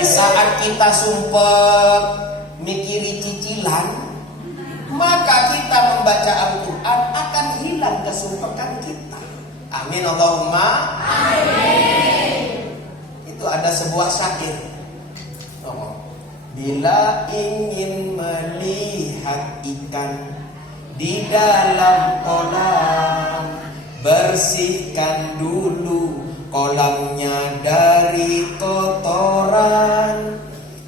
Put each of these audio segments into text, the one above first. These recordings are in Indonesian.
Di saat kita sumpek mikiri cicilan, maka kita membaca Al-Quran akan hilang kesumpekan kita. Amin Allahumma amin. Itu ada sebuah syair. Bila ingin melihat ikan di dalam kolam, bersihkan dulu kolamnya dari kotoran.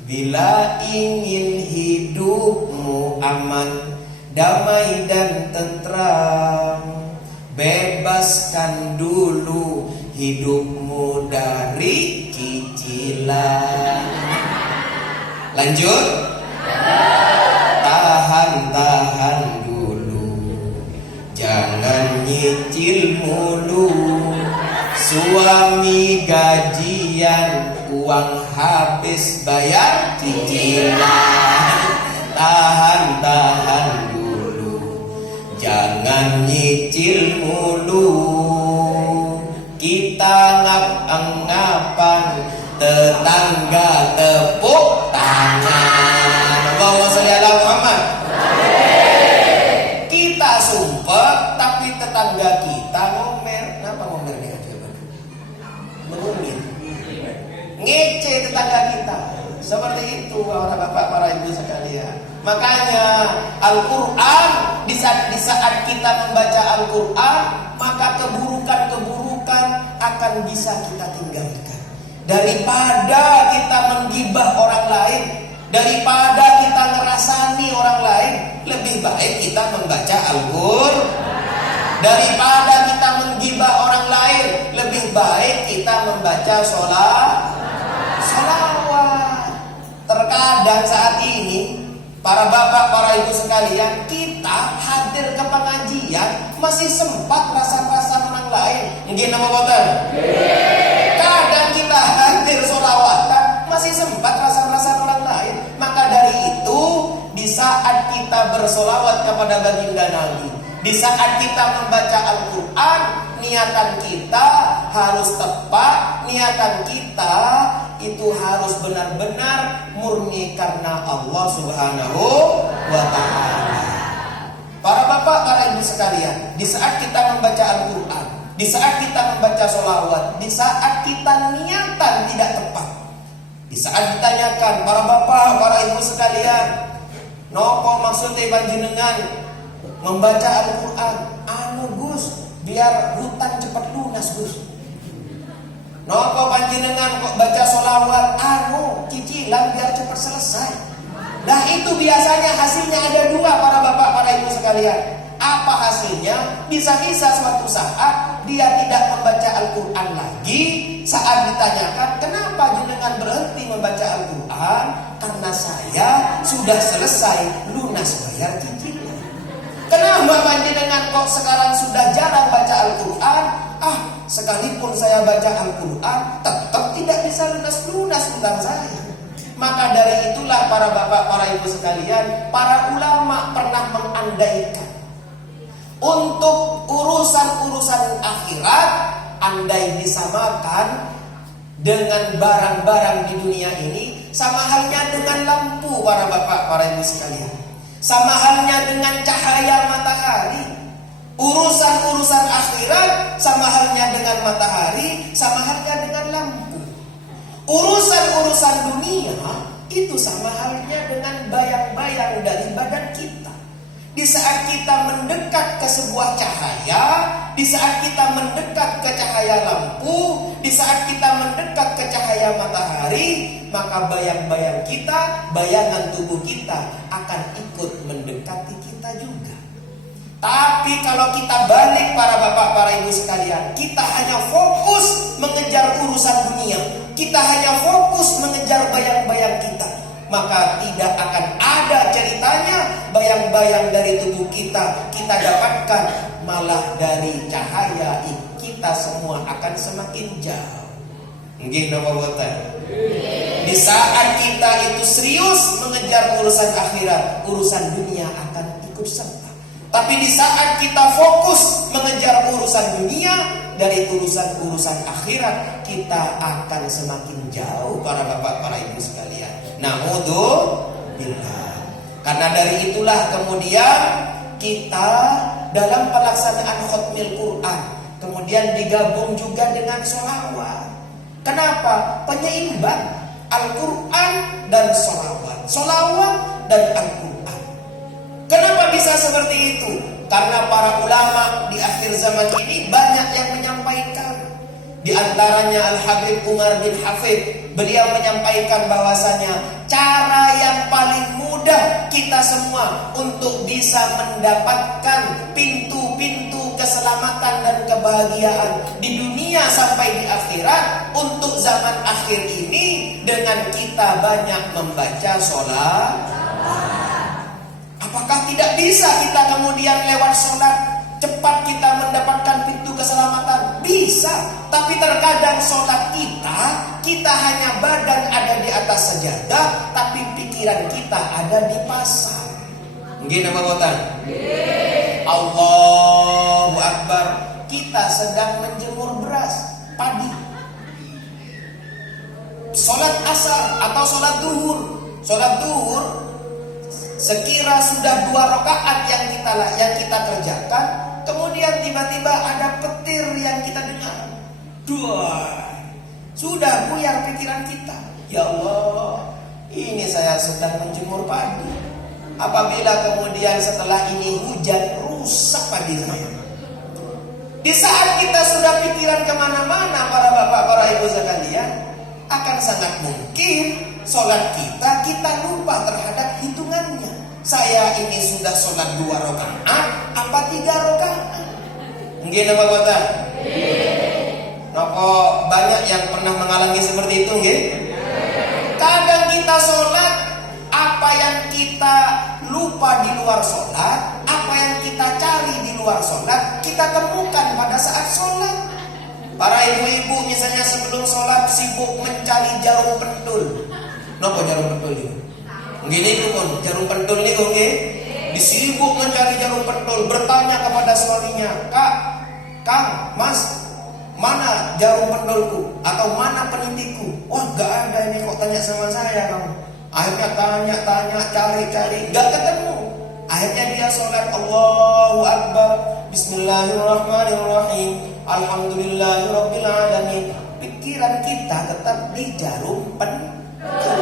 Bila ingin hidupmu aman, damai dan tentram, bebaskan dulu hidupmu dari cicilan. Lanjut. Tahan dulu, jangan nyicil mulu. Suami gajian, uang habis bayar cicilan. Tahan dulu, jangan nyicil mulu. Kita ngap-ngapan, tetangga tepuk tangan. Allahumma sholli ala Muhammad. Kita sumpah tapi tetangga kita ngomer. Kenapa ngomernya coba? Mengumir. Ngece tetangga kita. Seperti itu para bapak, para ibu sekalian. Makanya Al-Quran, di saat kita membaca Al-Quran, maka keburukan-keburukan akan bisa kita tinggalkan. Daripada kita menggibah orang lain, daripada kita ngerasani orang lain, lebih baik kita membaca Al-Quran. Daripada kita menggibah orang lain, lebih baik kita membaca sholawat. Terkadang saat ini, para bapak, para ibu sekalian, kita hadir ke pengajian masih sempat rasa-rasa orang lain. Mungkin nama boten. Kadang kita hadir sholawatan masih sempat rasa-rasa orang lain. Maka dari itu, di saat kita bersolawat kepada baginda Nabi, di saat kita membaca Al-Quran, niatan kita harus tepat. Niatan kita itu harus benar-benar murni karena Allah Subhanahu wa ta'ala. Para bapak, para ibu sekalian, di saat kita membaca Al-Quran, di saat kita membaca sholawat, di saat kita niatan tidak tepat, di saat ditanyakan, para bapak, para ibu sekalian, nopo maksudnya panjenengan membaca Al-Quran? Anu Gus, biar hutang cepat lunas Gus. Nopo panjenengan kok baca sholawat? Anu cicilan biar cepat selesai. Nah itu biasanya hasilnya ada dua para bapak, para ibu sekalian. Apa hasilnya? Bisa-bisa suatu saat dia tidak membaca Al-Quran lagi. Saat ditanyakan, kenapa jenengan berhenti membaca Al-Quran? Karena saya sudah selesai lunas bayar cicilan. Kenapa panjenengan kok sekarang sudah jarang baca Al-Quran? Sekalipun saya baca Al-Quran, tetap tidak bisa lunas-lunas hutang saya. Maka dari itulah para bapak, para ibu sekalian, para ulama pernah mengandaikan untuk urusan-urusan akhirat, andai disamakan dengan barang-barang di dunia ini, sama halnya dengan lampu para bapak, para ibu sekalian, sama halnya dengan cahaya matahari. Urusan-urusan akhirat sama halnya dengan matahari, sama halnya dengan lampu. Urusan-urusan dunia itu sama halnya dengan bayang-bayang dari badan kita. Di saat kita mendekat ke sebuah cahaya, di saat kita mendekat ke cahaya lampu, di saat kita mendekat ke cahaya matahari, maka bayang-bayang kita, bayangan tubuh kita akan ikut mendekati kita juga. Tapi kalau kita balik para bapak, para ibu sekalian, kita hanya fokus mengejar urusan dunia, kita hanya fokus mengejar bayang-bayang kita, maka tidak akan ada ceritanya bayang-bayang dari tubuh kita dapatkan, malah dari cahaya kita semua akan semakin jauh. Nggih napa boten? Di saat kita itu serius mengejar urusan akhirat, urusan dunia akan ikut serta. Tapi di saat kita fokus mengejar urusan dunia, dari urusan-urusan akhirat kita akan semakin jauh para bapak, para ibu sekalian. Naudzubillah. Karena dari itulah kemudian kita dalam pelaksanaan khotmil Quran kemudian digabung juga dengan sholawat. Kenapa? Penyeimbang Al-Quran dan sholawat, sholawat dan Al-Quran. Kenapa bisa seperti itu? Karena para ulama di akhir zaman ini banyak yang menyampaikan. Di antaranya Al-Habib Umar bin Hafid, beliau menyampaikan bahwasanya cara yang paling mudah kita semua untuk bisa mendapatkan pintu-pintu keselamatan dan kebahagiaan di dunia sampai di akhirat untuk zaman akhir ini dengan kita banyak membaca sholat. Apakah tidak bisa kita kemudian lewat sholat cepat kita mendapatkan pintu keselamatan? Bisa. Tapi terkadang sholat kita hanya badan ada di atas sajadah, tapi pikiran kita ada di pasar. Nggih napa boten? Allahu Akbar. Kita sedang menjemur beras, padi. Sholat asar atau sholat duhur. Sholat duhur sekira sudah 2 rakaat yang kita kerjakan, kemudian tiba-tiba ada petir yang kita dengar. Sudah buyar pikiran kita. Ya Allah, ini saya sedang menjemur padi. Apabila kemudian setelah ini hujan, rusak padi saya. Di saat kita sudah pikiran kemana-mana, para bapak, para ibu sekalian, akan sangat mungkin sholat kita lupa terhadap hitungannya. Saya ini sudah sholat 2 rakaat apa 3 rakaat? Nggih napa boten? Napa banyak yang pernah mengalami seperti itu nggih? Kadang kita sholat, apa yang kita lupa di luar sholat, apa yang kita cari di luar sholat, kita temukan pada saat sholat. Para ibu-ibu misalnya sebelum sholat sibuk mencari jarum pentul. Napa jarum pentul itu? Gini pun jarum pentul ini nggih. Disibuk mencari jarum pentul, bertanya kepada suaminya, Kang, Mas, mana jarum pentulku atau mana penitiku? Wah, gak ada ini, kok tanya sama saya kamu. Akhirnya tanya, cari, gak ketemu. Akhirnya dia sholat, Allahu Akbar, Bismillahirrahmanirrahim, Alhamdulillahirabbil alamin. Pikiran kita tetap di jarum pentul.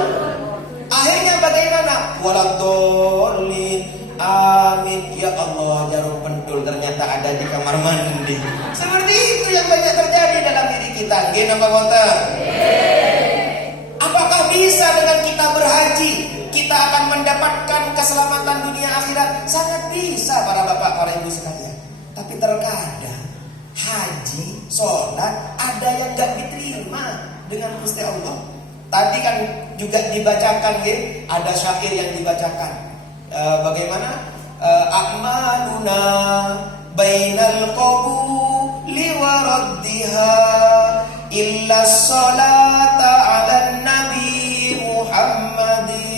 Akhirnya bagaimana? Waladhdallin, amin. Ya Allah, jarum pentul ternyata ada di kamar mandi. Seperti itu yang banyak terjadi dalam diri kita. Nggih napa boten? Apakah bisa dengan kita berhaji kita akan mendapatkan keselamatan dunia akhirat? Sangat bisa para bapak, para ibu sekalian. Tapi terkadang haji, sholat ada yang gak diterima dengan Gusti Allah. Tadi kan juga dibacakan, ada syair yang dibacakan. Bagaimana? A'maluna bainal qabuli wa raddiha illa sholata ala nabi Muhammadin.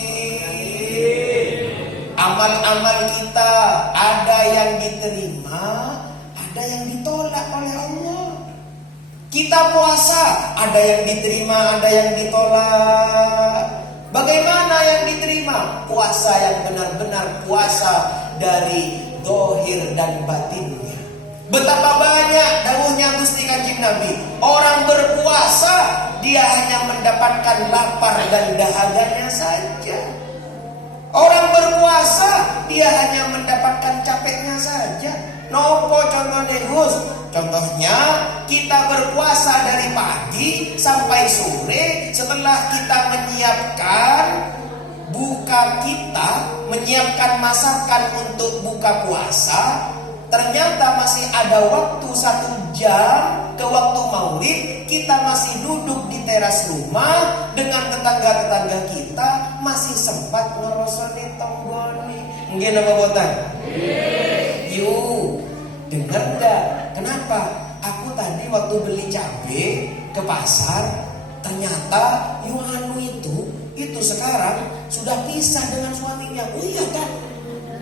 Amal-amal kita ada yang diterima, ada yang ditolak oleh Allah. Kita puasa, ada yang diterima, ada yang ditolak. Bagaimana yang diterima? Puasa yang benar-benar puasa dari zahir dan batinnya. Betapa banyak dawuhnya Gusti Kanjeng Nabi, orang berpuasa dia hanya mendapatkan lapar dan dahaganya saja. Orang berpuasa dia hanya mendapatkan capeknya saja. Nopo contohnya Gus? Contohnya kita berpuasa dari pagi sampai sore. Setelah kita menyiapkan buka kita, menyiapkan masakan untuk buka puasa, ternyata masih ada waktu 1 jam ke waktu maulid. Kita masih duduk di teras rumah dengan tetangga-tetangga kita, masih sempat ngerosoni tonggoni. Nggih napa boten? Yuk, dengar gak? Kenapa? Aku tadi waktu beli cabai ke pasar, ternyata Yuhanu itu sekarang sudah pisah dengan suaminya. Oh iya kan?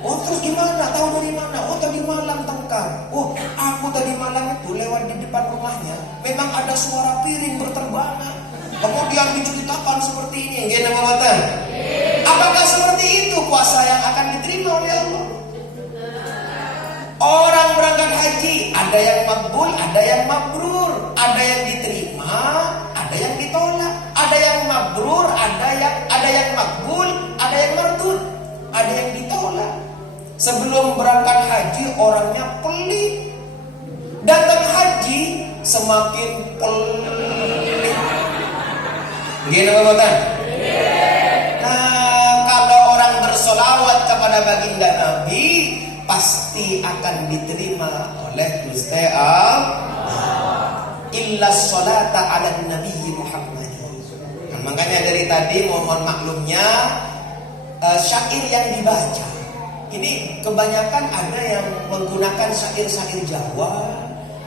Oh terus gimana? Tahu dari mana? Oh tadi malam tengkar. Oh aku tadi malam itu lewat di depan rumahnya, memang ada suara piring berterbangan. Kemudian diceritakan seperti ini. Nggih napa mengatakan? Apakah seperti itu puasa yang akan diterima oleh Allah? Orang berangkat haji, ada yang makbul, ada yang mabrur, ada yang diterima, ada yang ditolak, ada yang mabrur, ada yang makbul, ada yang mardud, ada yang ditolak. Sebelum berangkat haji orangnya pelit, datang haji semakin pelit. Begini Bapak. Nah, kalau orang bersolawat kepada baginda Nabi, pasti akan diterima oleh Gusti Allah. Illa sholata ala Nabi Muhammad. Nah, makanya dari tadi mohon maklumnya syair yang dibaca ini kebanyakan ada yang menggunakan syair-syair Jawa,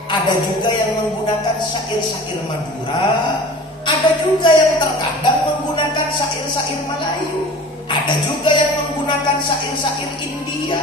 ada juga yang menggunakan syair-syair Madura, ada juga yang terkadang menggunakan syair-syair Melayu, ada juga yang menggunakan syair-syair India.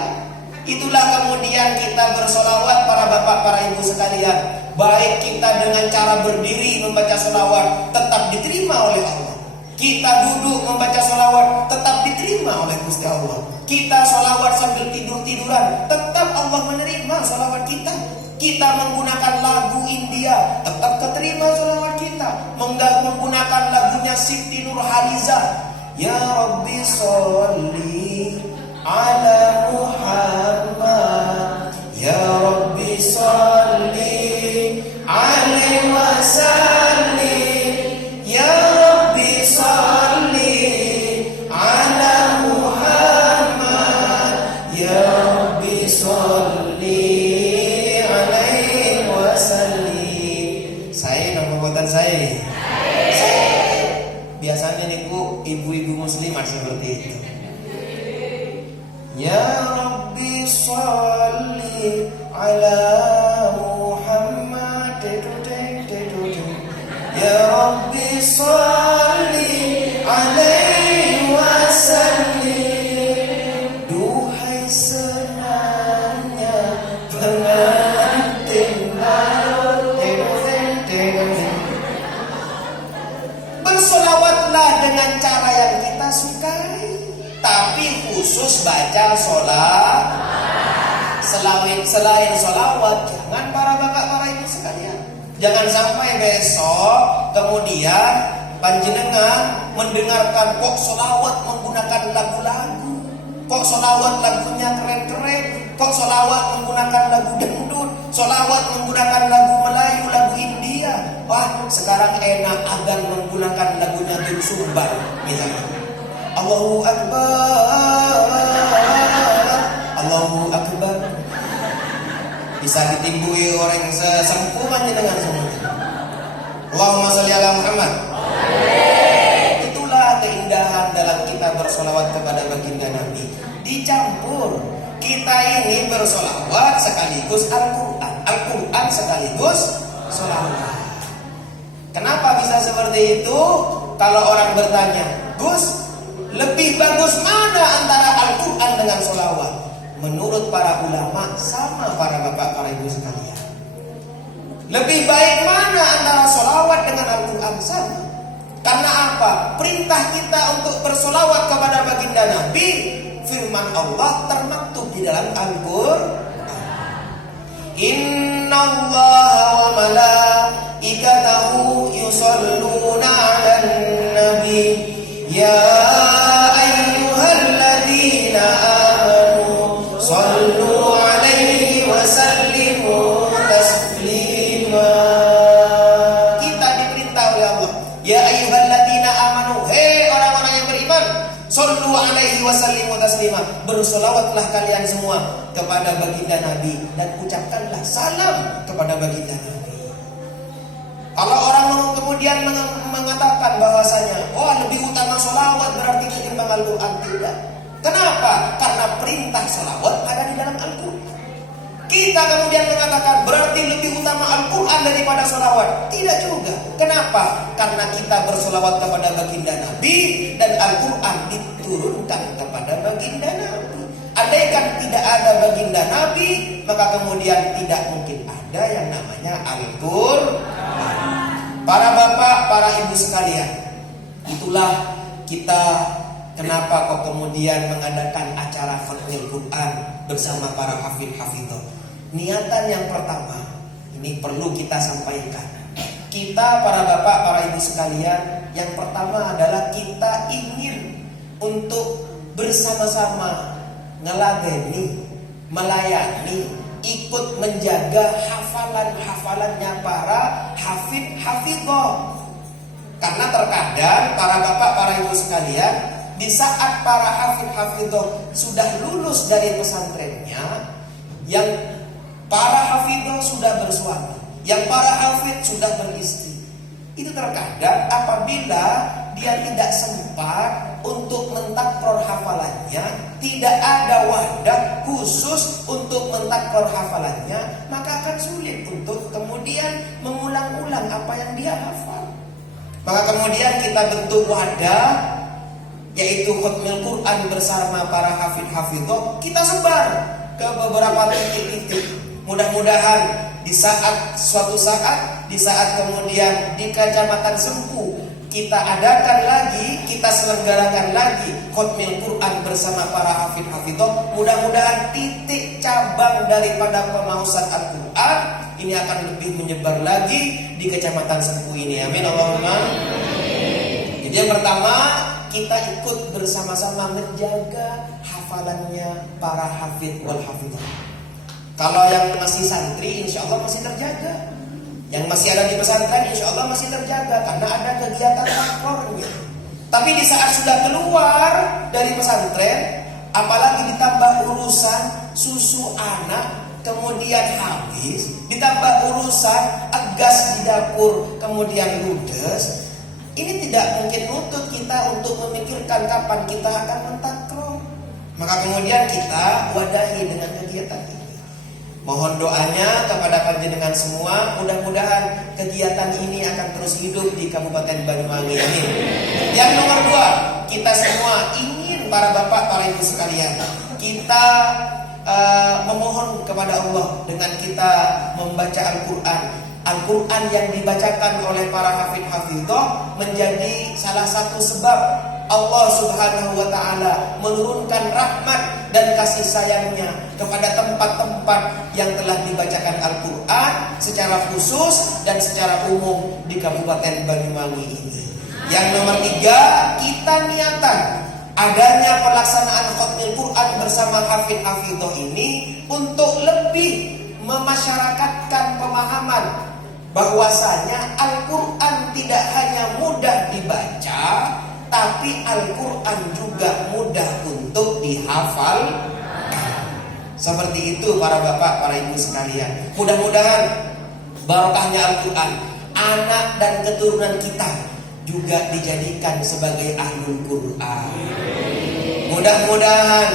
Itulah kemudian kita bersolawat para bapak, para ibu sekalian. Baik kita dengan cara berdiri membaca solawat tetap diterima oleh Allah. Kita duduk membaca solawat tetap diterima oleh Gusti Allah. Kita solawat sambil tidur-tiduran tetap Allah menerima solawat kita. Kita menggunakan lagu India tetap keterima solawat kita. Menggunakan lagunya Siti Nurhaliza, Ya Rabbi sholli ala Muhammad, Ya Rabbi sholli alaihi wasallim, Ya Rabbi sholli ala Muhammad, Ya Rabbi sholli alaihi wasallim. Saya nama buatan saya. Biasanya niku ibu-ibu muslimat seperti itu. Ya Rabbi sholli ala Muhammad, Ya Rabbi sholli alaihi wasallim. Duhai senangnya pengantin baru, bersolawatlah dengan cara yang kita sukai, tapi khusus baca selain solawat, jangan para bapak, para ibu sekalian. Jangan sampai besok kemudian panjenengan mendengarkan kok solawat menggunakan lagu-lagu, kok solawat lagunya keren-keren, kok solawat menggunakan lagu dangdut, solawat menggunakan lagu Melayu, lagu India. Wah, sekarang enak agan menggunakan lagunya Dul Sumbar misalnya. Allahu Akbar, Allahu Akbar. Bisa ditimbui orang sesengkumannya dengan semuanya. Allahumma sholli ala Muhammad. Itulah keindahan dalam kita bersolawat kepada baginda Nabi. Dicampur, kita ini bersolawat sekaligus Al-Quran, Al-Quran sekaligus solawat. Kenapa bisa seperti itu? Kalau orang bertanya, Gus, lebih bagus mana antara Al-Quran dengan solawat? Menurut para ulama, sama para bapak, para ibu sekalian. Lebih baik mana antara solawat dengan Al-Quran? Sama. Karena apa? Perintah kita untuk bersolawat kepada baginda Nabi, firman Allah termaktub di dalam Al-Quran. Inna Allah wa malaikatahu yusalluna 'alan nabi, ya ayyuhalladzina amanu sallu 'alaihi wa sallimu taslima. Kita diperintah oleh Allah, ya ayyuhalladzina amanu, hei orang-orang yang beriman, sallu 'alaihi wa sallimu taslima, bersolawatlah kalian semua kepada baginda Nabi dan ucapkanlah salam kepada baginda Nabi. Kalau orang kemudian mengatakan bahwasanya lebih utama solawat berarti ketimbang Al-Quran, tidak. Kenapa? Karena perintah solawat ada di dalam Al-Quran. Kita kemudian mengatakan berarti lebih utama Al-Quran daripada solawat, tidak juga. Kenapa? Karena kita bersolawat kepada baginda Nabi dan Al-Quran diturunkan kepada baginda Nabi. Andaikan tidak ada baginda Nabi, maka kemudian tidak mungkin ada yang namanya Al-Quran. Para bapak, para ibu sekalian, itulah kita kenapa kok kemudian mengadakan acara khatmil Quran bersama para hafidh-hafidhah? Niatan yang pertama, ini perlu kita sampaikan. Kita para bapak, para ibu sekalian, yang pertama adalah kita ingin untuk bersama-sama ngeladeni, melayani, ikut menjaga hafalan-hafalannya para hafidh-hafidhah. Karena terkadang para bapak, para ibu sekalian, di saat para hafidh-hafidhah sudah lulus dari pesantrennya, yang para hafidhah sudah bersuami, yang para hafidh sudah beristri, itu terkadang apabila dia tidak sempat untuk mentakror hafalannya, tidak ada wadah khusus untuk mentakror hafalannya, maka akan sulit untuk kemudian mengulang-ulang apa yang dia hafal. Maka kemudian kita bentuk wadah, yaitu khatmil Quran bersama para hafidh-hafidhah, kita sebar ke beberapa titik-titik. Mudah-mudahan di suatu saat kemudian di Kecamatan Sempu kita adakan lagi, kita selenggarakan lagi khatmil Quran bersama para hafidh-hafidhah. Mudah-mudahan titik cabang daripada pemausan Al-Quran ini akan lebih menyebar lagi di Kecamatan Sempu ini. Amin Allahumma. Jadi yang pertama, kita ikut bersama-sama menjaga hafalannya para hafidh wal hafidhah. Kalau yang masih santri, insya Allah masih terjaga. Yang masih ada di pesantren, insya Allah masih terjaga karena ada kegiatan takrornya. Tapi di saat sudah keluar dari pesantren, apalagi ditambah urusan susu anak, kemudian habis, ditambah urusan gas di dapur, kemudian ludes, ini tidak mungkin nuntut kita untuk memikirkan kapan kita akan mentakror. Maka kemudian kita wadahi dengan kegiatan ini. Mohon doanya kepada panjenengan semua, mudah-mudahan kegiatan ini akan terus hidup di Kabupaten Banyuwangi. Amin. Yang nomor 2, kita semua ingin para bapak, para ibu sekalian, kita memohon kepada Allah dengan kita membaca Al-Quran. Al-Quran yang dibacakan oleh para hafidh-hafidhah menjadi salah satu sebab Allah Subhanahu wa ta'ala menurunkan rahmat dan kasih sayangnya kepada tempat-tempat yang telah dibacakan Al-Quran secara khusus dan secara umum di Kabupaten Banyuwangi ini. Yang nomor 3, kita niatan adanya pelaksanaan khatmil Quran bersama hafidh-hafidhah ini untuk lebih memasyarakatkan pemahaman bahwasanya Al-Quran tidak hanya mudah dibaca, tapi Al-Quran juga mudah untuk dihafal. Seperti itu para bapak, para ibu sekalian. Mudah-mudahan barokahnya Al-Quran, anak dan keturunan kita juga dijadikan sebagai ahlul Quran. Mudah-mudahan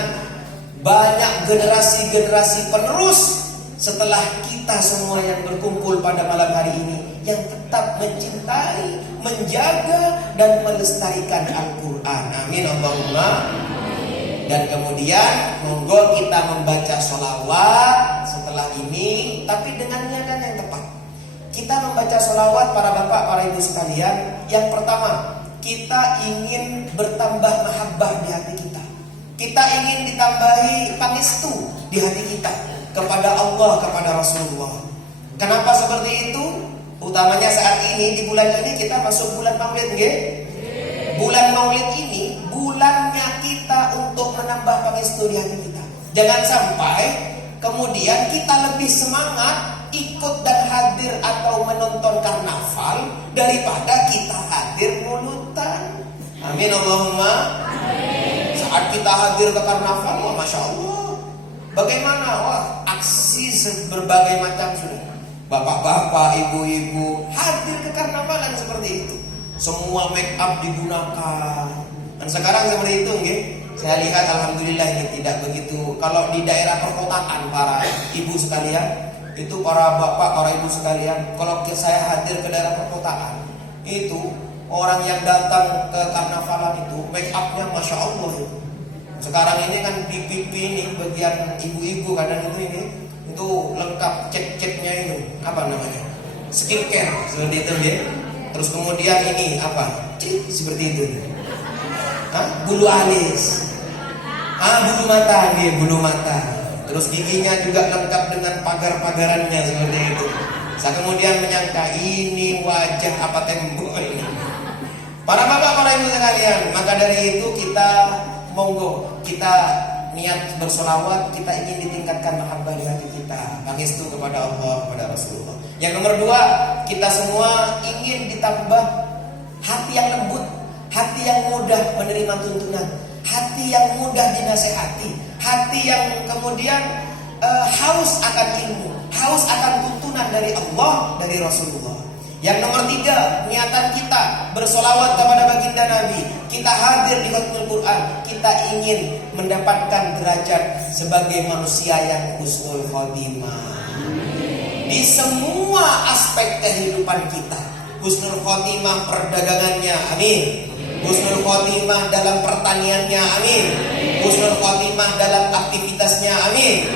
banyak generasi-generasi penerus setelah kita semua yang berkumpul pada malam hari ini yang tetap mencintai, menjaga dan melestarikan Al-Quran. Amin Allahumma. Dan kemudian monggo kita membaca sholawat setelah ini, tapi dengan niatan yang tepat. Kita membaca sholawat para bapak, para ibu sekalian. Yang pertama, kita ingin bertambah mahabbah di hati kita. Kita ingin ditambahi pangestu di hati kita kepada Allah, kepada Rasulullah. Kenapa seperti itu? Utamanya saat ini, di bulan ini kita masuk bulan Maulid, nggih? Bulan Maulid ini bulannya kita untuk menambah pangestu di hati kita. Jangan sampai kemudian kita lebih semangat ikut dan hadir atau menonton karnaval daripada kita hadir mulutan. Amin Allahumma. Saat kita hadir ke karnaval, wah, Masya Allah, bagaimana? Wah, aksi berbagai macam sudah. Bapak-bapak, ibu-ibu hadir ke karnavalan seperti itu. Semua make up digunakan. Dan sekarang seperti itu, nggih. Saya lihat alhamdulillah ini tidak begitu. Kalau di daerah perkotaan para ibu sekalian, itu para bapak, para ibu sekalian, kalau saya hadir ke daerah perkotaan, itu orang yang datang ke karnavalan itu make upnya Masya Allah itu. Sekarang ini kan di pipi ini bagian ibu-ibu kadang itu lengkap cek-ceknya itu apa namanya, skincare seperti itu ya. Terus kemudian ini apa, seperti itu. Bulu alis. Bulu mata, nih, bulu mata. Terus giginya juga lengkap dengan pagar-pagarannya seperti itu. Saya kemudian menyangka ini wajah apa tembok ini. Para bapak, para ibu sekalian, maka dari itu kita monggo kita niat bersolawat, kita ingin ditingkatkan mahabbah di hati kita, pangestu kepada Allah, kepada Rasulullah. Yang nomor 2, kita semua ingin ditambah hati yang lembut, hati yang mudah menerima tuntunan, hati yang mudah dinasehati, hati yang kemudian haus akan ilmu, haus akan tuntunan dari Allah, dari Rasulullah. Yang nomor 3, niatan kita bersolawat kepada baginda Nabi. Kita hadir di Khatmul Quran. Kita ingin mendapatkan derajat sebagai manusia yang husnul khotimah di semua aspek kehidupan kita. Husnul khotimah perdagangannya, amin. Husnul khotimah dalam pertaniannya, amin. Husnul khotimah dalam aktivitasnya, amin.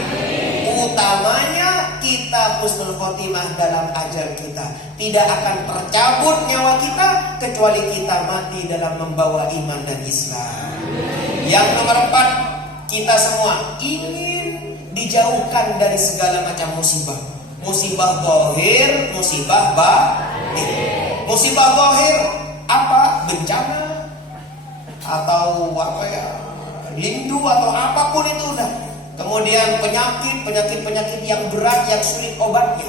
Utamanya kita husnul khotimah dalam ajal kita. Tidak akan tercabut nyawa kita kecuali kita mati dalam membawa iman dan Islam. Yang nomor 4, kita semua ingin dijauhkan dari segala macam musibah. Musibah zahir, musibah batin. Musibah zahir apa? Bencana atau lindu atau apapun itu udah. Kemudian penyakit yang berat yang sulit obatnya.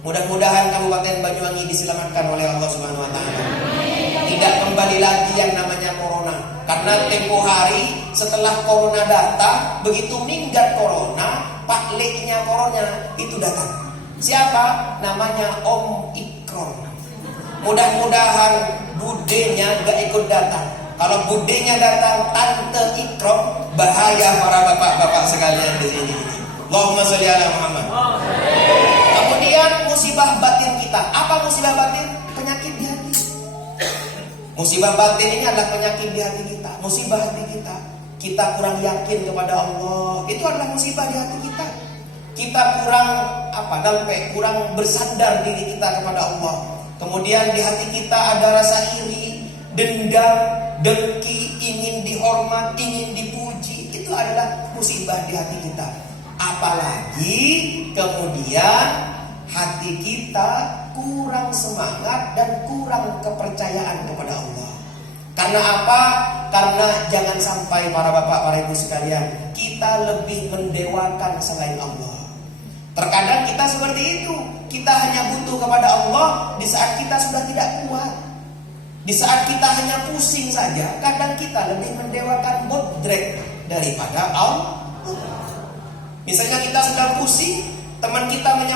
Mudah-mudahan Kabupaten Banyuwangi diselamatkan oleh Allah Subhanahu wa taala. Tidak kembali lagi yang namanya corona. Karena tempo hari setelah corona datang, begitu minggat corona, Pak Leknya corona itu datang. Siapa? Namanya Om Ikron. Mudah-mudahan budenya gak ikut datang. Kalau budenya datang, Tante Ikrom, bahaya para bapak-bapak sekalian di sini. Allahumma sholli ala Muhammad. Kemudian musibah batin kita. Apa musibah batin? Penyakit di hati. Musibah batin ini adalah penyakit di hati kita. Musibah hati kita. Kita kurang yakin kepada Allah. Itu adalah musibah di hati kita. Kita kurang bersandar diri kita kepada Allah. Kemudian di hati kita ada rasa iri, dendam, dengki, ingin dihormat, ingin dipuji. Itu adalah musibah di hati kita. Apalagi kemudian hati kita kurang semangat dan kurang kepercayaan kepada Allah. Karena apa? Karena jangan sampai para bapak, para ibu sekalian, kita lebih mendewakan selain Allah. Terkadang kita seperti itu. Kita hanya butuh kepada Allah di saat kita sudah tidak kuat. Di saat kita hanya pusing saja, kadang kita lebih mendewakan bodrek daripada Allah. Misalnya kita sedang pusing, teman kita menyampaikan